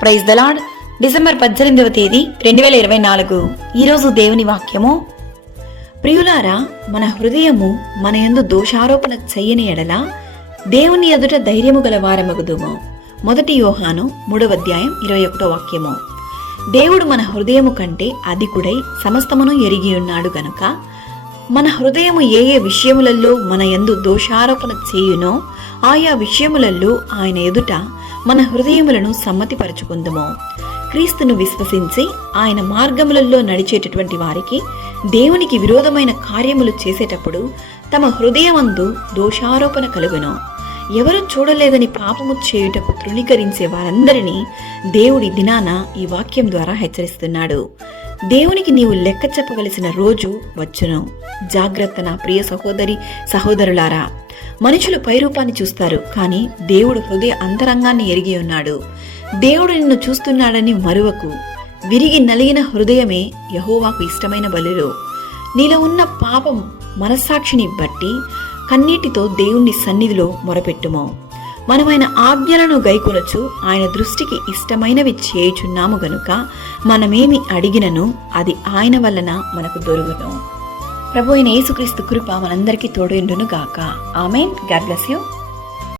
Praise the Lord. December 18వ తేదీ 2024. ఈరోజు దేవుని వాక్యము. ప్రియులారా, మన హృదయము మన యందు దోషారోపణ చెయ్యని ఎడల దేవుని ఎదుట ధైర్యము గల వారమగుదుము. 1 యోహాను 3వ అధ్యాయం 21వ వాక్యము. దేవుడు మన హృదయము కంటే అధికుడై సమస్తమును ఎరిగి ఉన్నాడు గనుక మన హృదయము ఏ ఏ విషయములలో మన యందు దోషారోపణ చేయునో ఆయా విషయములలో ఆయన ఎదుట మన హృదయములను సమ్మతిపరచుకుందుము. క్రీస్తును విశ్వసించి ఆయన మార్గములలో నడిచేటటువంటి వారికి దేవునికి విరోధమైన కార్యములు చేసేటప్పుడు తమ హృదయమందు దోషారోపణ కలుగును. ఎవరు చూడలేదని పాపము చేయుటకు తృణీకరించే వారందరినీ దేవుడి దినాన ఈ వాక్యం ద్వారా హెచ్చరిస్తున్నాడు. దేవునికి నీవు లెక్క చెప్పవలసిన రోజు వచ్చును. జాగ్రత్త నా ప్రియ సహోదరి సహోదరులారా. మనుషులు పైరూపాన్ని చూస్తారు, కానీ దేవుడు హృదయ అంతరంగాన్ని ఎరిగి ఉన్నాడు. దేవుడు నిన్ను చూస్తున్నాడని మరువకు. విరిగి నలిగిన హృదయమే యెహోవాకు ఇష్టమైన బలులు. నీలో ఉన్న పాపం మనస్సాక్షిని బట్టి కన్నీటితో దేవుని సన్నిధిలో మొరపెట్టుము. మనమైన ఆజ్ఞలను గైకొనొచ్చు ఆయన దృష్టికి ఇష్టమైనవి చేయుచున్నాము గనుక మనమేమి అడిగినను అది ఆయన వలన మనకు దొరుకును. ప్రభు అయిన యేసుక్రీస్తు కృప మనందరికీ తోడైండును గాక. ఆమేన్. God bless you.